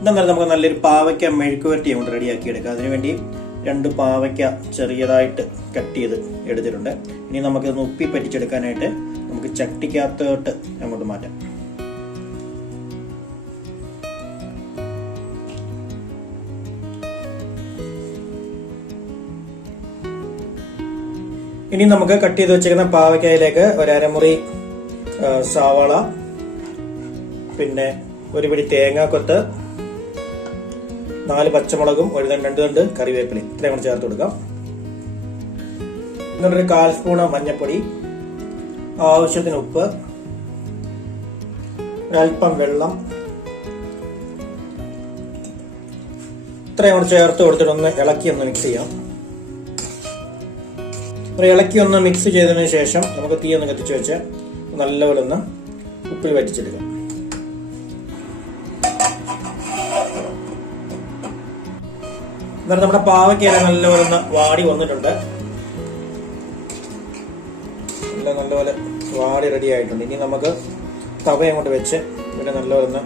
ഇതെന്നാലും നമുക്ക് നല്ലൊരു പാവയ്ക്ക മെഴുക്കുവരട്ടി കൊണ്ട് റെഡിയാക്കി എടുക്കാം. അതിനുവേണ്ടി 2 പാവയ്ക്ക ചെറിയതായിട്ട് കട്ട് ചെയ്ത് എടുത്തിട്ടുണ്ട്. ഇനി നമുക്കിതൊന്ന് ഉപ്പി പറ്റിച്ചെടുക്കാനായിട്ട് നമുക്ക് ചട്ടിക്കകത്തോട്ട് അങ്ങോട്ട് മാറ്റാം. ഇനി നമുക്ക് കട്ട് ചെയ്ത് വെച്ചിരിക്കുന്ന പാവയ്ക്കയിലേക്ക് ഒരു അരമുറി സവാള, പിന്നെ ഒരു പിടി തേങ്ങാക്കൊത്ത്, 4 പച്ചമുളകും 2 തണ്ട് കറിവേപ്പിലയും ഇത്രയും കൂടെ ചേർത്ത് കൊടുക്കാം. എന്നിട്ടൊരു 1/4 സ്പൂൺ മഞ്ഞൾപ്പൊടി, ആവശ്യത്തിന് ഉപ്പ്, ഒരൽപ്പം വെള്ളം ഇത്രയും കൂടെ ചേർത്ത് കൊടുത്തിട്ട് ഒന്ന് ഇളക്കി ഒന്ന് മിക്സ് ചെയ്യാം. ഇളക്കി ഒന്ന് മിക്സ് ചെയ്തതിനു ശേഷം നമുക്ക് തീ ഒന്ന് കത്തിച്ച് വെച്ച് നല്ലപോലെ ഒന്ന് ഉപ്പിൽ വറ്റിച്ചെടുക്കാം. എന്നിട്ട് നമ്മുടെ പാവയ്ക്ക നല്ലപോലെ ഒന്ന് വാടി വന്നിട്ടുണ്ട്. നല്ലപോലെ വാടി റെഡി ആയിട്ടുണ്ട്. ഇനി നമുക്ക് തവ അങ്ങോട്ട് വെച്ച് പിന്നെ നല്ലപോലെ ഒന്ന്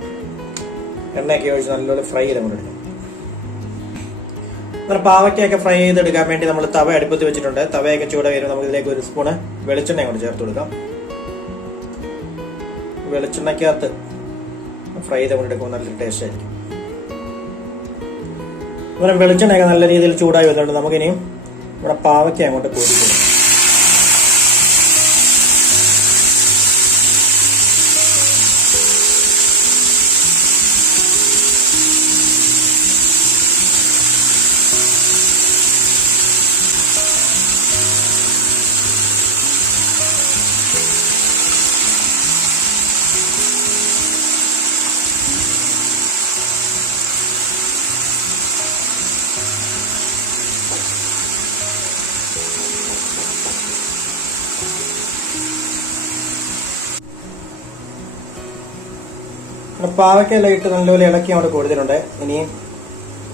എണ്ണയൊക്കെ ഒഴിച്ച് നല്ലപോലെ ഫ്രൈ ചെയ്ത് അങ്ങോട്ട് എടുക്കാം. പാവയ്ക്കൊക്കെ ഫ്രൈ ചെയ്തെടുക്കാൻ വേണ്ടി നമ്മൾ തവ അടുപ്പത്ത് വെച്ചിട്ടുണ്ട്. തവയൊക്കെ ചൂട് വരുമ്പോൾ നമുക്ക് ഇതിലേക്ക് 1 സ്പൂണ് വെളിച്ചെണ്ണ അങ്ങോട്ട് ചേർത്ത് കൊടുക്കാം. വെളിച്ചെണ്ണയ്ക്കകത്ത് ഫ്രൈ ചെയ്ത് കൊണ്ടെടുക്കുമ്പോൾ നല്ലൊരു ടേസ്റ്റ് ആയിരിക്കും. ഇവിടെ വെളിച്ചെണ്ണയൊക്കെ നല്ല രീതിയിൽ ചൂടായി വന്നിട്ടുണ്ട്. നമുക്കിനിയും ഇവിടെ പാവയ്ക്ക അങ്ങോട്ട് കോരി കൊടുക്കാം. പാവയ്ക്കെല്ലാം ഇട്ട് നല്ലപോലെ ഇളക്കി അങ്ങോട്ട് കൊടുത്തിട്ടുണ്ട്. ഇനിയും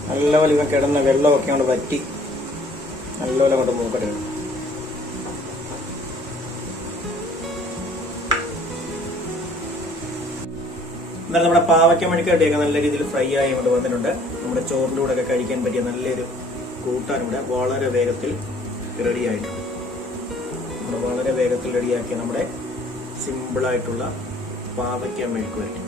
നല്ലപോലെ ഇവ കിടന്ന വെള്ളമൊക്കെ അങ്ങോട്ട് വറ്റി നല്ലപോലെ അങ്ങോട്ട് മൂക്കട്ടെ. എന്നാലും നമ്മുടെ പാവയ്ക്ക മെഴുക്കുവരട്ടിയൊക്കെ നല്ല രീതിയിൽ ഫ്രൈ ആയി കൊണ്ട് വന്നിട്ടുണ്ട്. നമ്മുടെ ചോറിൻ്റെ കൂടെ ഒക്കെ കഴിക്കാൻ പറ്റിയ നല്ലൊരു കൂട്ടാൻ ഇവിടെ വളരെ വേഗത്തിൽ റെഡി ആയിട്ടുണ്ട്. വളരെ വേഗത്തിൽ റെഡിയാക്കിയ നമ്മുടെ സിമ്പിളായിട്ടുള്ള പാവയ്ക്ക മെഴുക്കുവരട്ടി.